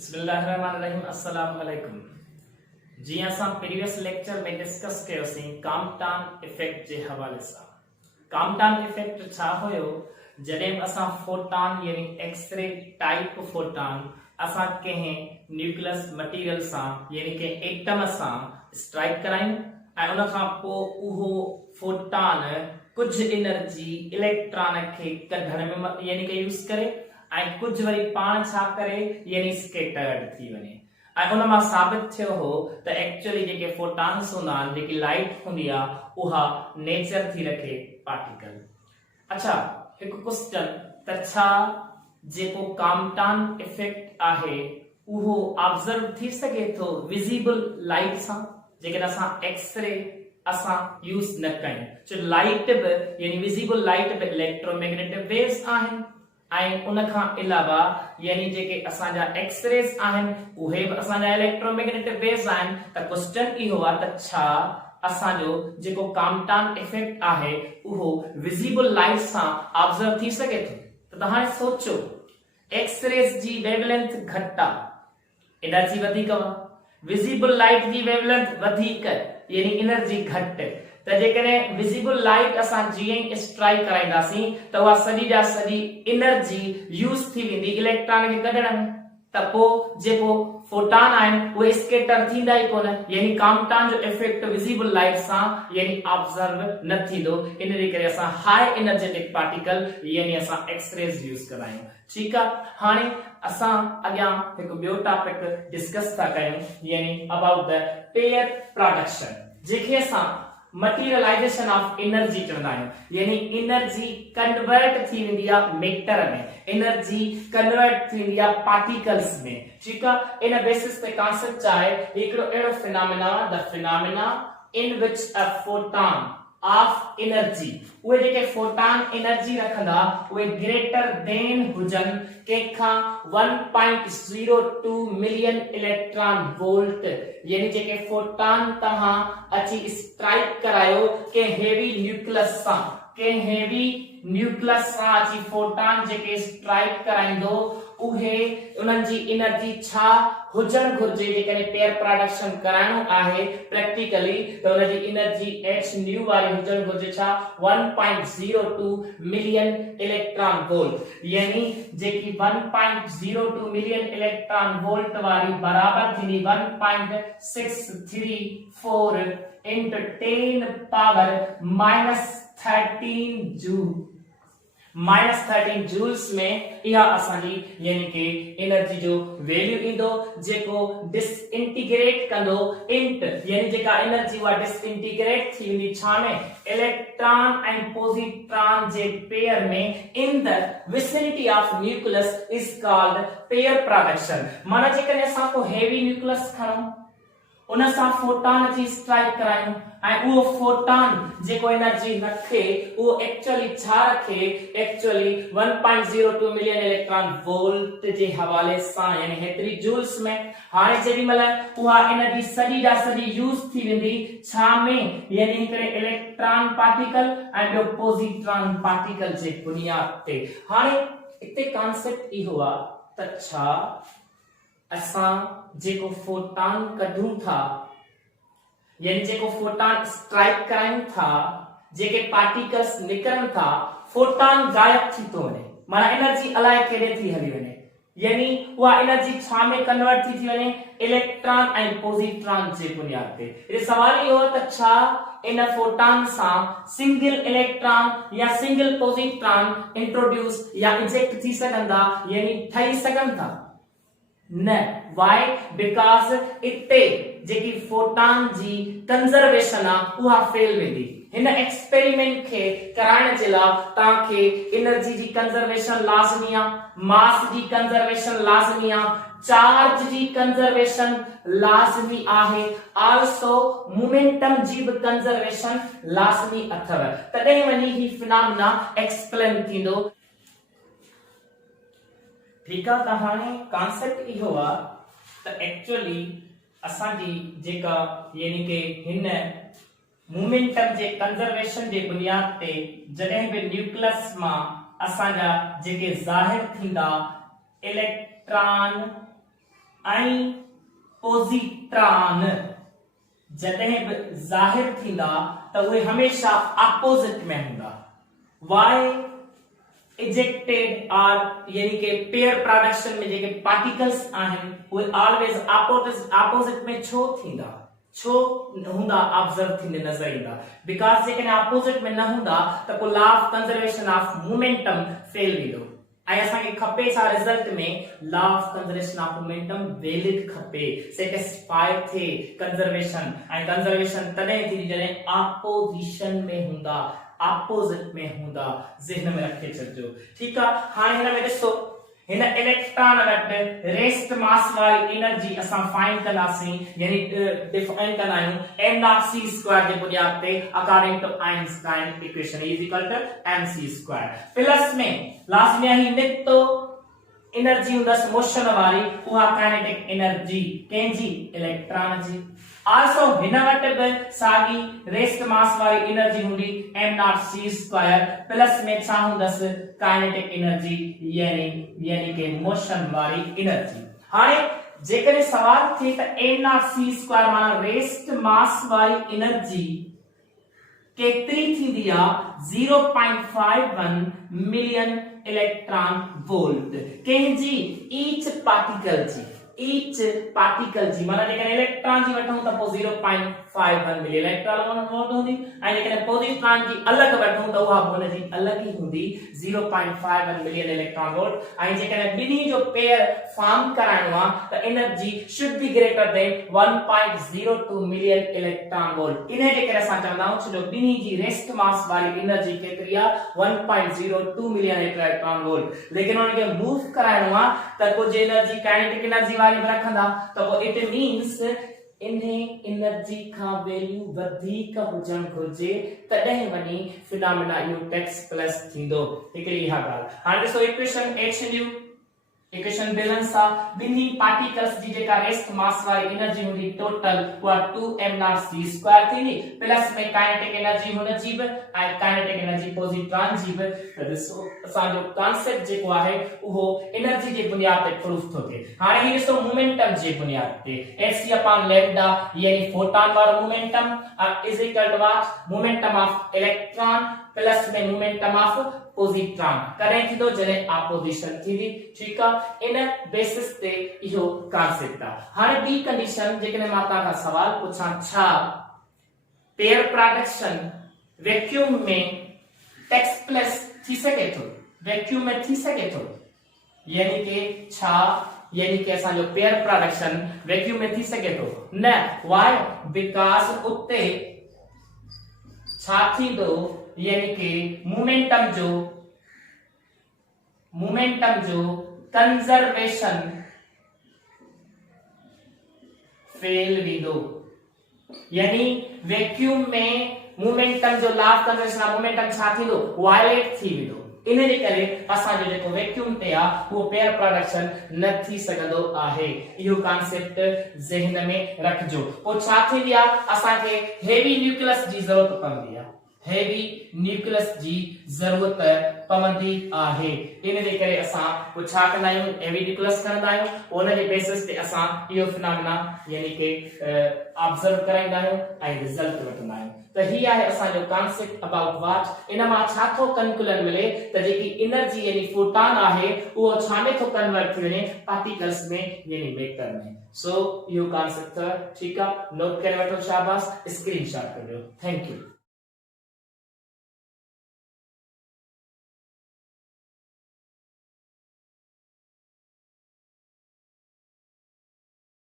बिस्मिल्लाहिर्रहमानिर्रहीम अस्सलाम वालेकुम। जी असां प्रीवियस लेक्चर में डिस्कस कयोसीं काम्पटन इफेक्ट जे हवाले सां। काम्पटन इफेक्ट छा हुयो? जॾहिं असां फोटॉन यानी एक्सरे टाइप फोटॉन असां कंहिं न्यूक्लियस मटेरियल सां यानी के एटम सां स्ट्राइक करायूं ऐं उन खां पोइ उहो फोटॉन कुछ एनर्जी इलेक्ट्रॉन खे कढण में यानी के यूज करे ऐं कुछ वरी पाण छा करे यानी स्कैटर्ड थी वने ऐं उन मां साबित थियो हो त एक्चुअली जेके फोटॉन्स हूंदा आहिनि जेकी लाइट हूंदी आहे उहा नेचर थी रखे पार्टिकल। अच्छा, हिकु क्वेश्चन त छा जेको काम्पटन इफेक्ट आहे उहो ऑब्जर्व थी सके थो विजिबल लाइट सां जेकॾहिं असां एक्सरे असां यूज न कयूं? छो लाइट बि यानी विजिबल लाइट बि इलेक्ट्रोमैग्नेटिक वेव्स आहिनि ऐं उन खां अलावा यानी जेके असांजा एक्सरेस आहिनि उहे बि असांजा इलेक्ट्रोमैग्नेटिक वेव्स आहिनि। त क्वेश्चन इहो आहे त छा असांजो जेको काम्पटन इफेक्ट आहे उहो विजिबल लाइट सां ऑब्जर्व थी सके थो? त तव्हां सोचो, एक्सरेस जी वेवलेंथ घटि आहे, एनर्जी वधीक आहे, विजिबल लाइट जी वेवलेंथ वधीक यानी एनर्जी घटि। त जेकॾहिं विजिबल लाइट असां जीअं स्ट्राइक कराईंदासीं त उहा सॼी जा सॼी एनर्जी यूज थी वेंदी इलेक्ट्रॉन खे कढण में, त पोइ जेको फोटॉन आहिनि उहे स्कैटर थींदा ई कोन, यानी काम्पटन जो इफेक्ट विजिबल लाइट सां यानी ऑब्जर्व न थींदो। इन जे करे असां हाई एनर्जेटिक पार्टिकल यानी असां एक्सरेस यूज करायूं। ठीकु आहे, हाणे असां अॻियां हिकु ॿियो टॉपिक डिस्कस था कयूं यानी अबाउट द पेयर प्रोडक्शन, जंहिंखे असां मटीरियलाइजेशन ऑफ एनर्जी चवंदा आहियूं। यानी एनर्जी कन्वर्ट थी वेंदी आहे मैटर में, एनर्जी कन्वर्ट थी वेंदी आहे पार्टिकल्स में। ठीकु आहे, इन बेसिस पे कॉन्सेप्ट आहे हिकिड़ो अहिड़ो phenomena, the phenomena in which a photon of energy, उहे जेके फोटॉन एनर्जी रखंदा उहे ग्रेटर देन हुजन कंहिंखां 1.02 मिलियन इलेक्ट्रॉन वोल्ट, यानी जेके फोटॉन तव्हां अची स्ट्राइक करायो के हेवी न्यूक्लियस सां, के हेवी न्यूक्लियस सां अची फोटॉन जेके स्ट्राइक कराईंदो उहे उन्हनि जी एनर्जी छा हुजण घुर्जे जेकॾहिं पेयर प्रोडक्शन कराइणो आहे प्रैक्टिकली, त उनजी एनर्जी h न्यू वारी हुजण घुर्जे छा 1.02 मिलियन इलेक्ट्रॉन वोल्ट, यानी जेकी 1.02 मिलियन इलेक्ट्रॉन वोल्ट वारी बराबर थींदी 1.634 into 10 power -13 जूल, -13 जूल्स में इहा असांजी यानी के एनर्जी जो वैल्यू ईंदो जेको डिसइंटीग्रेट कंदो इंट, यानी जेका एनर्जी वा डिसइंटीग्रेट थी वेंदी छा में इलेक्ट्रॉन एंड पॉजिट्रॉन जे पेयर में in the vicinity of nucleus is called pair production. माना जेकॾहिं असां को हेवी न्यूक्लियस खणूं उन सां फोटॉन जी स्ट्राइक करायूं ऐं उहो फोटॉन जेको एनर्जी रखे उहो एक्चुअली छा रखे, एक्चुअली 1.02 मिलियन इलेक्ट्रॉन वोल्ट जे हवाले सां यानी हेतिरी जूल्स में। हाणे जेॾीमहिल उहा एनर्जी सॼी जा सॼी यूज थी वेंदी छा में, यानी हिकिड़े इलेक्ट्रॉन पार्टिकल ऐं ॿियो पॉजिट्रॉन पार्टिकल जे बुनियाद ते। हाणे हिते कॉन्सेप्ट इहो आहे त छा असां जेको फोटॉन कढूं था यानी जेको फोटॉन स्ट्राइक करायूं था, जेके पार्टिकल्स निकरन था, फोटॉन गायब थी तो वने, माना एनर्जी अलाए केॾे थी हली वने, यानी उहा एनर्जी छा में कन्वर्ट थी वने इलेक्ट्रॉन ऐं पॉजिट्रॉन जे बुनियाद ते। ये सवाल इहो त छा इन फोटॉन सां सिंगल इलेक्ट्रॉन या सिंगल पॉजिट्रॉन इंट्रोड्यूस या इजेक्ट थी सघंदा यानी ठही सघनि था? न, वाई बिकॉज़ इते जेकी फोटॉन जी कंजर्वेशन आहे उहा फेल वेंदी। हिन एक्सपेरिमेंट खे कराइण जे लाइ तव्हांखे एनर्जी जी कंजर्वेशन लाज़मी आहे, मास जी कंजर्वेशन लाज़मी आहे, चार्ज जी कंजर्वेशन लाज़मी आहे, आल्सो मोमेंटम जी भी कंजर्वेशन लाज़मी अथव, तॾहिं वञी ही फिनोमेना एक्सप्लेन थींदो। ठीकु आहे, त हाणे कॉन्सेप्ट इहो आहे त एक्चुअली असांजी जेका यानी के हिन मोमेंटम जे कंजर्वेशन जे बुनियाद ते जॾहिं बि न्यूक्लियस मां असांजा जेके ज़ाहिर थींदा इलेक्ट्रॉन ऐं पोज़िट्रॉन जॾहिं बि ज़ाहिर थींदा त उहे हमेशा अपोजिट में हूंदा। वाई इजेक्टेड आर यानी कि पेयर प्रोडक्शन में जेके पार्टिकल्स आहिनि उहे ऑलवेज अपोजिट में छो थींदा, छो हूंदा, ऑब्जर्व थींदे नज़र ईंदा? बिकॉज़ जेकॾहिं अपोजिट में न हूंदा त पोइ law of conservation of momentum fail वेंदो ऐं असांखे खपे छा रिजल्ट में? Law of conservation of momentum valid खपे, सेटिस्फाई थे कंजर्वेशन। ऐं कंजर्वेशन तॾहिं थींदी जॾहिं अपोजिशन में हूंदा, अपोजिट में हूंदा, ज़हन में रखे छॾिजो। ठीकु आहे। हाणे हिन में ॾिसो, हिन इलेक्ट्रॉन वटि रेस्ट मास वारी एनर्जी असां फाइंड कंदासीं, यानी डिफाइन कंदा आहियूं mc² जे बुनियाद ते according to Einstein equation is equal to mc²। Plus में लास्ट में ही नितो एनर्जी हूंदसि मोशन वारी, उहा काइनेटिक एनर्जी कंहिंजी? इलेक्ट्रॉन जी। आल्सो हिन वटि बि साॻी रेस्ट मास वारी एनर्जी हूंदी mc² प्लस में छा हूंदसि? काइनेटिक एनर्जी यानी कि मोशन वारी एनर्जी। हाणे जेकॾहिं सवाल थिए त mc² माना रेस्ट मास वारी एनर्जी केतिरी थींदी आहे? 0.51 मिलियन इलेक्ट्रॉन वोल्ट कंहिंजी? ईच पार्टिकल जी। माना जेकॾहिं इलेक्ट्रॉन जी वठूं त पोइ 0.51 मिलियन इलेक्ट्रॉन वोल्ट हूंदी ऐं जेकॾहिं पोज़िट्रॉन जी अलॻि वठूं त उहा हुन जी अलॻि ई हूंदी 0.51 मिलियन इलेक्ट्रॉन वोल्ट। ऐं जेकॾहिं ॿिन्ही जो पेयर फॉर्म कराइणो आहे त energy should be greater than 1.02 million electron volt. इन जे करे असां चवंदा आहियूं छो जो ॿिन्ही जी रेस्ट मास वारी एनर्जी केतिरी आहे? 1.02 मिलियन इलेक्ट्रॉन वोल्ट। लेकिन उनखे मूव कराइणो आहे त कुझु एनर्जी काइनेटिक एनर्जी वारी रखंदा त पोइ इट मीन्स इन्हें एनर्जी का वैल्यू वधिक हुजण घुर्जे तॾहिं वञी फिनोमेना इहो टेक्स प्लस थींदो। हिकिड़ी इहा ॻाल्हि। हाणे ॾिसो इक्वेशन एक्चुअली इक्वेशन बैलेंस आहे। ॿिन्ही पार्टिकल्स जी जेका रेस्ट मास वारी एनर्जी हूंदी टोटल उहा 2mc² थींदी प्लस में काइनेटिक एनर्जी हुनजी बि ऐं काइनेटिक एनर्जी पोज़िट्रॉन जी बि। त ॾिसो असांजो कॉन्सेप्ट जेको आहे उहो एनर्जी जे बुनियाद ते प्रूफ थो थिए। हाणे ही ॾिसो मोमेंटम जे बुनियाद ते hc/λ यानी फोटॉन वारो momentum is equal to momentum of electron plus में मोमेंटम ऑफ पोज़िट्रॉन करें थींदो जॾहिं अपोजिशन थींदी। ठीकु आहे। इन बेसिस ते इहो कॉन्सेप्ट आहे। हाणे ॿी कंडीशन जेकॾहिं मां तव्हां खां सवाल पुछां छा पेयर प्रोडक्शन वैक्यूम में टेक्स प्लस थी सके थो? वैक्यूम में थी सके थो यानी कि छा? यानी कि असांजो पेयर प्रोडक्शन वैक्यूम में थी सके थो? न। वाई? बिकॉज़ उते छा थींदो यानी कि मोमेंटम जो कंजर्वेशन फेल वेंदो। यानी वैक्यूम में मोमेंटम जो law of conservation of momentum छा थींदो? वायलेट थी वेंदो। इन जे करे असांजो जेको वैक्यूम ते आहे उहो पेयर प्रोडक्शन न थी सघंदो आहे। इहो कॉन्सेप्ट ज़हन में रखजो। पोइ छा थींदी आहे? असांखे हेवी न्यूक्लियस जी ज़रूरत पवंदी आहे। हेवी न्यूक्लियस जी ज़रूरत पवंदी आहे। इन जे करे असां पोइ छा कंदा आहियूं? हेवी न्यूक्लियस खणंदा आहियूं। उन जे बेसिस ते असां इहो फिनोमेना यानी कि ऑब्जर्व कराईंदा आहियूं ऐं रिजल्ट वठंदा आहियूं। त ही आहे असांजो कॉन्सेप्ट अबाउट व्हाट। इन मां छा थो कंक्लूजन मिले त जेकी एनर्जी यानी फोटॉन आहे उहो छा में थो कन्वर्ट थी वञे? पार्टिकल्स में यानी वेक्टर में। सो इहो कॉन्सेप्ट ठीकु आहे। नोट करे वठो, शाबाश, स्क्रीनशॉट कजो। Thank you.